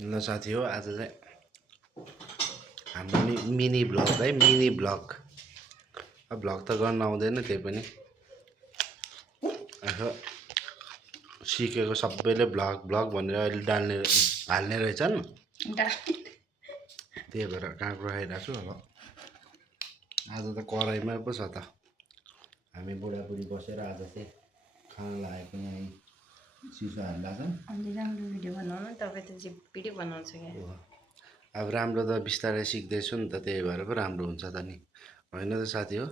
ल साथी हो आज चाहिँ हाम्रो मिनी भ्लग है मिनी भ्लग भ्लग त गर्न आउँदैन त्यही पनि यसो सिकेको सबैले भ्लग भ्लग भनेर अहिले हाल्ने रहेछन् त्यही भएर काँक्रो खाइरहेको छु अब आज त कराईमा पो छ त हामी बुढाबुढी बसेर आज चाहिँ खाना लागेको यहाँ चिसो हालिरहेको छ अनि राम्रो भिडियो बनाउनु तपाईँ त चाहिँ भिडियो बनाउँछ क्या अब राम्रो त बिस्तारै सिक्दैछु नि त त्यही भएर पो राम्रो हुन्छ त नि होइन त साथी हो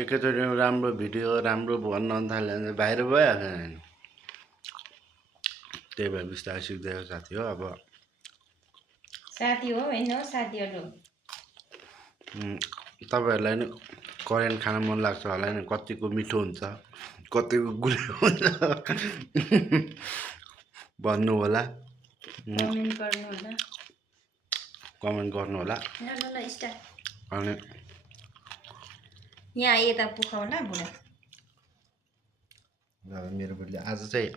एकैचोटि राम्रो भिडियो राम्रो भन्न थाल्यो भने बाहिर भइहाल्छ नि त्यही भएर बिस्तारै सिक्दैछु साथी हो अब साथी हो होइन साथीहरू तपाईँहरूलाई नि कोरियन खाना मन लाग्छ होला नि कतिको मिठो हुन्छ कतिको गुलियो हुन्छ भन्नु होला कमेन्ट गर्नु होला अनि यहाँ यता पुखाउला बुढा मेरो बुढीले आज चाहिँ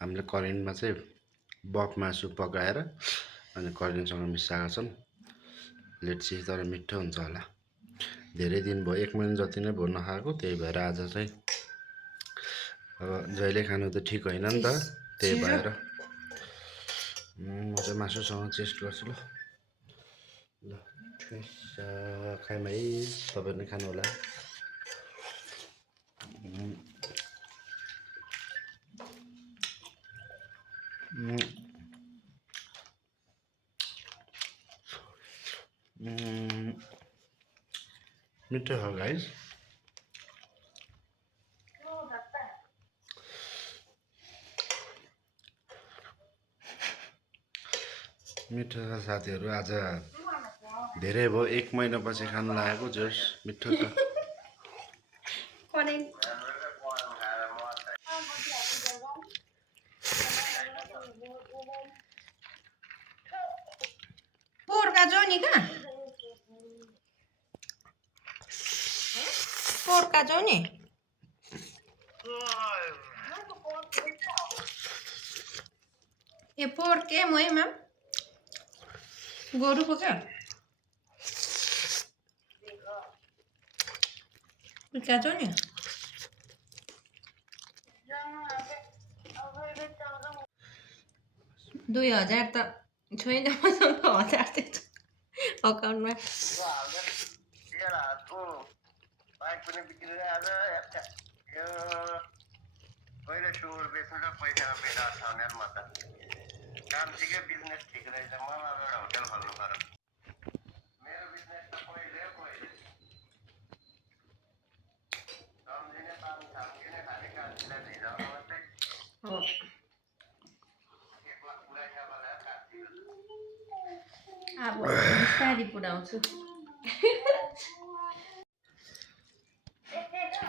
हामीले कोरियनमा चाहिँ बक मासु पकाएर अनि कोरियनसँग मिसाएका छौँ लेट्सी तर मिठो हुन्छ होला धेरै दिन भयो 1 महिना जति नै भयो नखाएको त्यही भएर आज चाहिँ अब जहिले खानु त ठिक होइन नि त त्यही भएर म चाहिँ मासुसँग टेस्ट गर्छु ल ल खाइम है तपाईँले पनि खानु होला मिठो छ गाइस मिठो छ साथीहरू आज धेरै भयो 1 महिनापछि खानु लागेको जोस मिठो छ पोरका जो नि कहाँ पोरका जो नि ए पोर के मोएमा गोरुको क्या जो नि 2000 त छैन मसँग 1000 चाहिँ छ अकाउन्टमा काम ठिकै बिजनेस ठिक रहेछ मलाई एउटा होटल खोल्नु पर्यो मेरो बिजनेस त पहिले सम्झिने पानी छाम्किने खाने कान्छीलाई भिजाउनु मात्रै अब बिस्तारी पुऱ्याउँछु पैसा